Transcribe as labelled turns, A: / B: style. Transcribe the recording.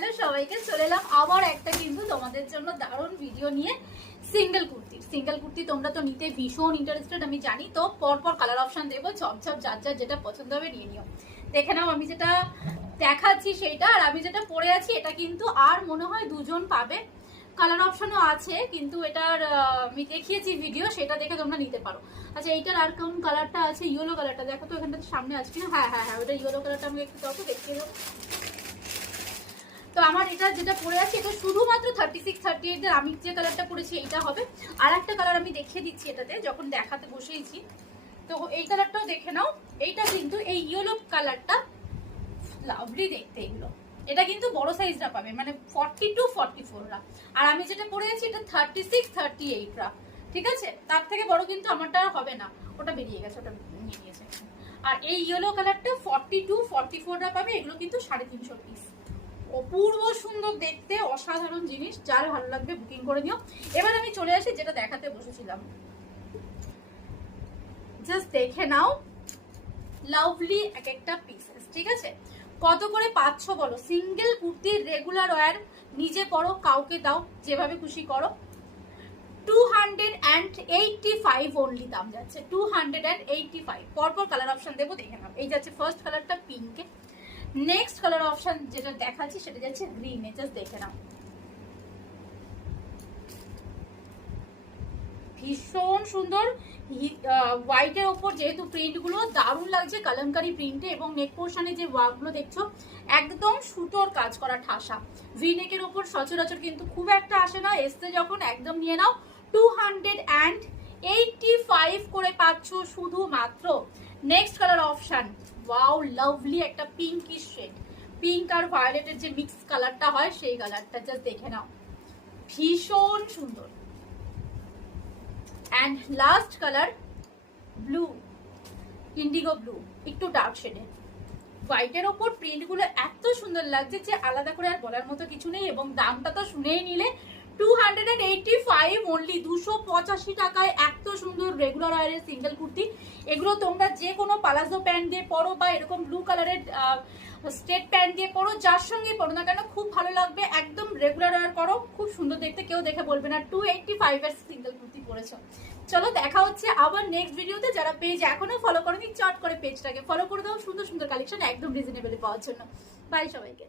A: Hello সবাইকে চলে এলাম আবার একটা কিন্তু তোমাদের জন্য দারুণ ভিডিও নিয়ে সিঙ্গেল কুর্তি। সিঙ্গেল কুর্তি তোমরা তো নিতে ভীষণ ইন্টারেস্টেড আমি জানি। তো পরপর কালার অপশান দেবো ঝপ ঝপ যার যার যেটা পছন্দ হবে নিয়ে নিও। দেখে নাও, আমি যেটা দেখাচ্ছি সেইটা আর আমি যেটা পরে আছি, এটা কিন্তু আর মনে হয় দুজন পাবে। কালার অপশনও আছে, কিন্তু এটার আমি দেখিয়েছি ভিডিও সেটা দেখে তোমরা নিতে পারো। আচ্ছা এইটার আর কোন কালারটা আছে? ইয়েলো কালারটা দেখো তো এখানটাতে সামনে আছে হ্যাঁ হ্যাঁ হ্যাঁ ওটা ইয়েলো কালারটা আমি একটু দেখো, দেখিয়ে দেবো। তো আমার এটা যেটা পরে আছে, এটা শুধুমাত্র থার্টি সিক্স থার্টি এইটের আমি যে কালারটা পরেছি এইটা হবে। আর একটা কালার আমি দেখিয়ে দিচ্ছি এটাতে, যখন দেখাতে বসেইছি। তো এই কালারটাও দেখে নাও, এইটা কিন্তু এই ইয়েলো কালারটা লাভলি দেখতে এগুলো। এটা কিন্তু বড় সাইজটা পাবে মানে ফর্টি টু ফর্টি ফোররা আর আমি যেটা পরে আছি, এটা থার্টি সিক্স থার্টি এইটরা ঠিক আছে? তার থেকে বড় কিন্তু আমারটা হবে না। ওটা বেরিয়ে গেছে, ওটা নিয়ে নিয়েছে। আর এই ইয়েলো কালারটা ফর্টি টু ফর্টি ফোররা পাবে, এগুলো কিন্তু সাড়ে তিনশো পিস অপূর্ব সুন্দর দেখতে, অসাধারণ জিনিস, যার ভালো লাগবে বুকিং করে নিও। এবার আমি চলে আসি যেটা দেখাতে বসেছিলাম। জাস্ট দেখে নাও। লাভলি এক একটা পিসেস ঠিক আছে? কত করে পাচ্ছ বলো? সিঙ্গেল কুর্তির রেগুলার ওয়্যার নিজে পরো, কাউকে দাও, যেভাবে খুশি করো। Two hundred and eighty five only দাম যাচ্ছে। Two hundred and eighty five পরপর কালার অপশান দেবো, দেখে নাও। এই যাচ্ছে ফার্স্ট কালারটা পিঙ্কে নেক্সট কালার অপশন যেটা দেখাচ্ছি সেটা যাচ্ছে গ্রিনে জাস্ট দেখে নাও। ভীষণ সুন্দর হোয়াইটের ওপর যেহেতু প্রিন্টগুলো দারুণ লাগছে কালামকারি প্রিন্টে এবং নেক পোর্শনে যে ওয়ার্কগুলো দেখছ, একদম সুতোর কাজ করা ঠাসা। ভি নেকের ওপর সচরাচর কিন্তু খুব একটা আসে না এসতে যখন একদম নিয়ে নাও two hundred and eighty five করে পাচ্ছ শুধুমাত্র। Next colour option wow lovely একটা পিঙ্কিশ শেড পিঙ্ক আর ভায়োলেটের যে মিক্স কালারটা হয়, সেই কালারটা জাস্ট দেখে নাও। ভীষণ সুন্দর। And last colour blue indigo blue একটু ডার্ক শেডে হোয়াইটের ওপর প্রিন্টগুলো এত সুন্দর লাগছে যে আলাদা করে আর বলার মতো কিছু নেই এবং দামটা তো শুনেই নিলে টু হান্ড্রেড ফাইভ দুশো পঁচাশি টাকায় এত সুন্দর রেগুলার সিঙ্গেল কুর্তি। এগুলো তোমরা যে কোনো পালাজো প্যান্ট দিয়ে পরো বা এরকম ব্লু কালারের স্টেট প্যান্ট দিয়ে পরো, যার সঙ্গে পরো না কেন, খুব ভালো লাগবে। একদম রেগুলার করো, খুব সুন্দর দেখতে, কেউ দেখে বলবে না টু সিঙ্গেল কুর্তি পরেছো। চলো, দেখা হচ্ছে আবার নেক্সট ভিডিওতে যারা পেজ এখনও ফলো করেনি, চট করে পেজটাকে ফলো করে দাও। সুন্দর সুন্দর কালেকশন একদম রিজনেবল পাওয়ার জন্য। বাই সবাইকে।